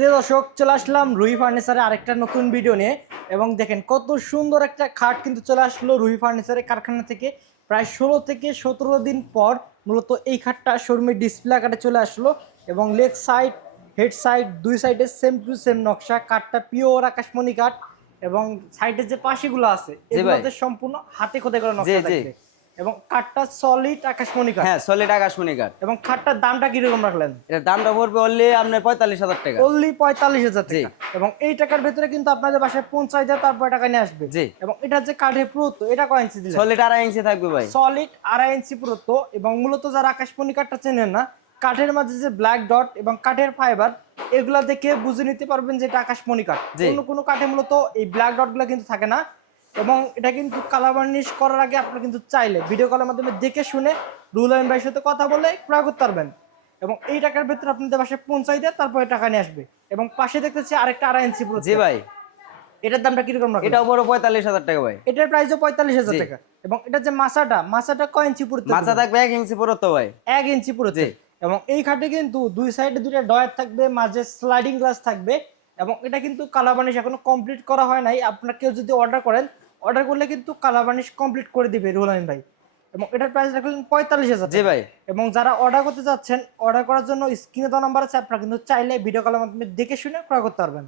প্রিয় দর্শক, চলে আসলাম রুহি ফার্নিচারের আরেকটা নতুন ভিডিও নিয়ে। এবং দেখেন কত সুন্দর একটা খাট কিন্তু চলে আসলো রুহি ফার্নিচারের কারখানা থেকে। প্রায় 16 থেকে 17 দিন পর মূলত এই খাটটা শোরুমে ডিসপ্লে আকারে চলে আসলো। এবং লেগ সাইড, হেড সাইড দুই সাইডে সেম টু সেম নকশা। কাঠটা পিওর আকাশমণি কাঠ। এবং সাইডের যে পাশিগুলো আছে জি ভাই। এগুলোতে সম্পূর্ণ হাতে খোদাই করা জি নকশা জি থাকবে। এবং কাঠটা সলিড আকাশমণি কাঠ। হ্যাঁ, সলিড আকাশমণি কাঠ। এবং খাটটার দামটা কিরকম রাখলেন? এটার দামটা পড়বে অনলি আপনার 45,000 টাকা। অনলি 45,000 জি টাকা। এবং এই টাকার ভেতরে কিন্তু আপনাদের বাসায় পৌঁছায় দেয়, তারপরে টাকা নিয়ে আসবে। জি। এবং এটা যে কাঠের পুরুত্ব, এটা কয় ইঞ্চি দিলেন? সলিড 2.5 ইঞ্চি থাকবে ভাই। সলিড 2.5 ইঞ্চি পুরুত্ব। এবং মূলত যারা আকাশমণি কাঠটা চেনেন না, কাঠের মাঝে যে ব্ল্যাক ডট এবং কাঠের ফাইবার, এগুলা দেখে বুঝে নিতে পারবেন যে এটা আকাশমণি কাঠ। জি। অন্য কোনো কাঠে মূলত এই ব্ল্যাক ডটগুলো কিন্তু থাকে না। এবং এটা কিন্তু কালার বার্নিশ করার আগে আপনারা কিন্তু চাইলে ভিডিও কলের মাধ্যমে দেখে শুনে রুহুল আমিন ভাইয়ের সাথে কথা বলে ক্রয় করতে পারবেন। এবং এই টাকার ভেতরে আপনাদের বাসায় পৌঁছাই দেয়, তারপরে টাকা নিয়ে আসবে। এবং পাশে দেখতেছি আরেকটা 2.5 ইঞ্চি পুরো। জি ভাই। এটার দামটা কিরকম রাখবেন? এটাও বড় 45,000 টাকা ভাই। এটার প্রাইসও 45,000 জি। টাকা। এবং এটার যে মাছাটা কয় ইঞ্চি পুরুত্ব? মাথা থাকবে 1 ইঞ্চি পুরুত্ব ভাই। 1 ইঞ্চি পুরুত্ব। জি। এবং এই খাটে কিন্তু দুই সাইডে দুইটা ডয়ার থাকবে, মাঝে স্লাইডিং গ্লাস থাকবে। এবং এটা কিন্তু কালার বার্নিশ এখনো কমপ্লিট করা হয় নাই। আপনারা কেউ যদি অর্ডার করেন, অর্ডার করলে কিন্তু কালার বার্নিশ কমপ্লিট করে দিবে রুহুল আমিন ভাই। এবং এটার প্রাইস রাখলেন 45,000 জি টাকা। ভাই। এবং যারা অর্ডার করতে যাচ্ছেন, অর্ডার করার জন্য স্ক্রিনে দেওয়া নাম্বার আছে, আপনারা কিন্তু চাইলে ভিডিও কলের মাধ্যমে দেখে শুনে ক্রয় করতে পারবেন।